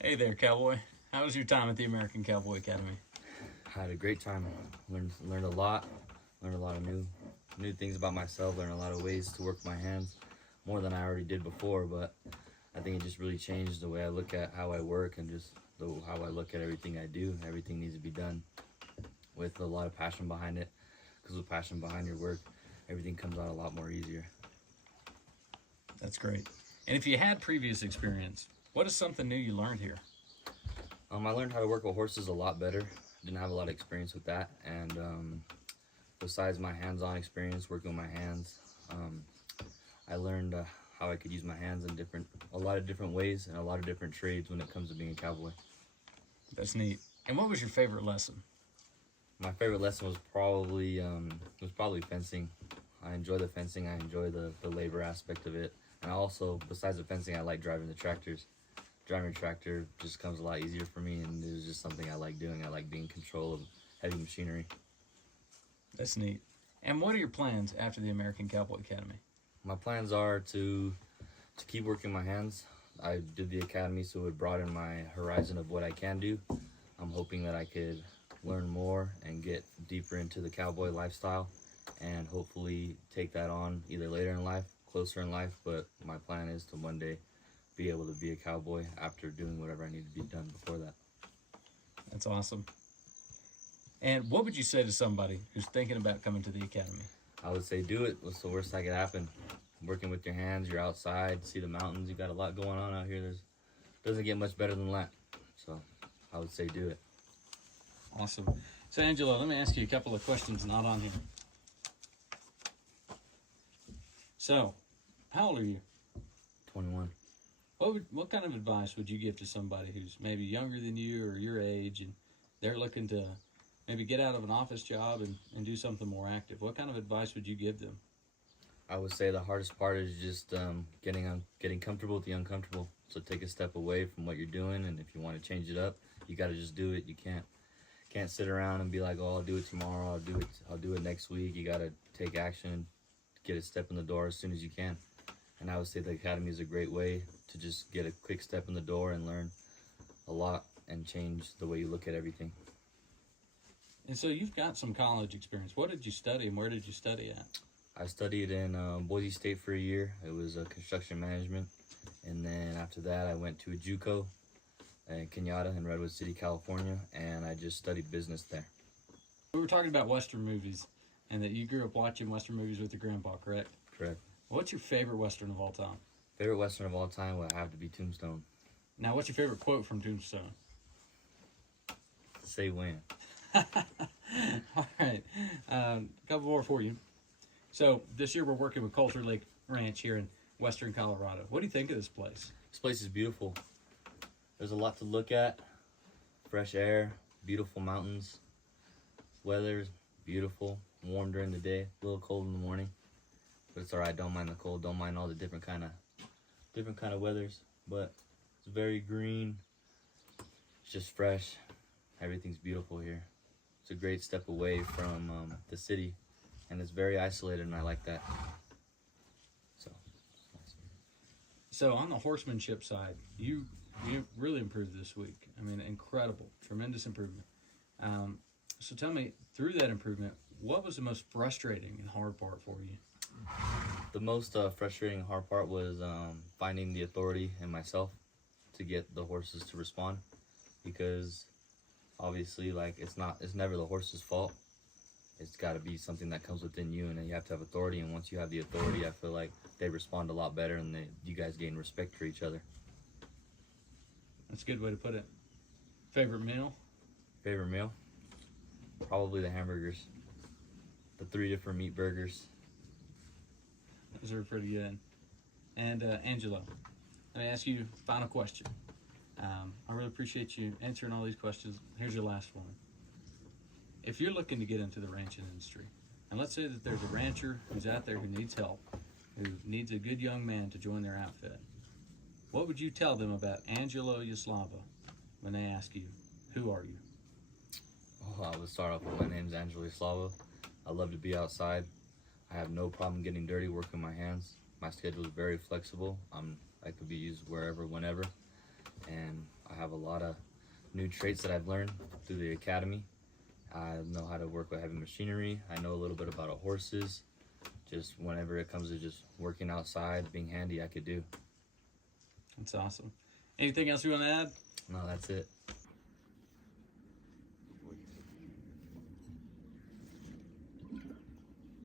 Hey there, Cowboy. How was your time at the American Cowboy Academy? I had a great time. Learned a lot. Learned a lot of new things about myself. Learned a lot of ways to work my hands, more than I already did before. But I think it just really changed the way I look at how I work and just how I look at everything I do. Everything needs to be done with a lot of passion behind it. Because with passion behind your work, everything comes out a lot more easier. That's great. And if you had previous experience, what is something new you learned here? I learned how to work with horses a lot better. Didn't have a lot of experience with that, and besides my hands-on experience working with my hands, I learned how I could use my hands in a lot of different ways and a lot of different trades when it comes to being a cowboy. That's neat. And what was your favorite lesson? My favorite lesson was probably fencing. I enjoy the fencing. I enjoy the labor aspect of it, and also besides the fencing, I like driving the tractors. Driving a tractor just comes a lot easier for me, and it was just something I like doing. I like being in control of heavy machinery. That's neat. And what are your plans after the American Cowboy Academy? My plans are to keep working my hands. I did the academy so it would broaden my horizon of what I can do. I'm hoping that I could learn more and get deeper into the cowboy lifestyle and hopefully take that on either later in life, closer in life, but my plan is to one day be able to be a cowboy after doing whatever I need to be done before that. That's awesome. And what would you say to somebody who's thinking about coming to the academy? I would say do it. What's the worst that could happen? Working with your hands, you're outside, see the mountains, you got a lot going on out here. Doesn't get much better than that. So I would say do it. Awesome. So, Angelo, let me ask you a couple of questions not on here. So, how old are you? 21. What kind of advice would you give to somebody who's maybe younger than you or your age and they're looking to maybe get out of an office job and do something more active? What kind of advice would you give them? I would say the hardest part is just getting comfortable with the uncomfortable. So take a step away from what you're doing, and if you want to change it up, you got to just do it. You can't sit around and be like, oh, I'll do it tomorrow. I'll do it next week. You got to take action, get a step in the door as soon as you can. And I would say the academy is a great way to just get a quick step in the door and learn a lot and change the way you look at everything. And so you've got some college experience. What did you study and where did you study at? I studied in Boise State for a year. It was construction management. And then after that, I went to a JUCO in Kenyatta in Redwood City, California, and I just studied business there. We were talking about Western movies and that you grew up watching Western movies with your grandpa, correct? Correct. What's your favorite Western of all time? Favorite Western of all time would have to be Tombstone. Now, what's your favorite quote from Tombstone? Say when. All right. A couple more for you. So, this year we're working with Culture Lake Ranch here in western Colorado. What do you think of this place? This place is beautiful. There's a lot to look at. Fresh air, beautiful mountains. Weather's beautiful, warm during the day, a little cold in the morning. But it's alright, don't mind the cold, don't mind all the different kind of weathers. But it's very green. It's just fresh. Everything's beautiful here. It's a great step away from the city, and it's very isolated, and I like that. So on the horsemanship side, you really improved this week. I mean, incredible, tremendous improvement. So tell me, through that improvement, what was the most frustrating and hard part for you? The most frustrating and hard part was finding the authority in myself to get the horses to respond, because obviously, like, it's never the horse's fault. It's got to be something that comes within you, and then you have to have authority. And once you have the authority, I feel like they respond a lot better, and you guys gain respect for each other. That's a good way to put it. Favorite meal? Favorite meal? Probably the hamburgers. The 3 different meat burgers. Those are pretty good. And Angelo, let me ask you a final question. I really appreciate you answering all these questions. Here's your last one. If you're looking to get into the ranching industry, and let's say that there's a rancher who's out there who needs help, who needs a good young man to join their outfit, what would you tell them about Angelo Yslava when they ask you, who are you? Oh, I would start off with, my name's Angelo Yslava. I love to be outside. I have no problem getting dirty, working my hands. My schedule is very flexible. I could be used wherever, whenever. And I have a lot of new traits that I've learned through the academy. I know how to work with heavy machinery. I know a little bit about horses. Just whenever it comes to just working outside, being handy, I could do. That's awesome. Anything else you want to add? No, that's it.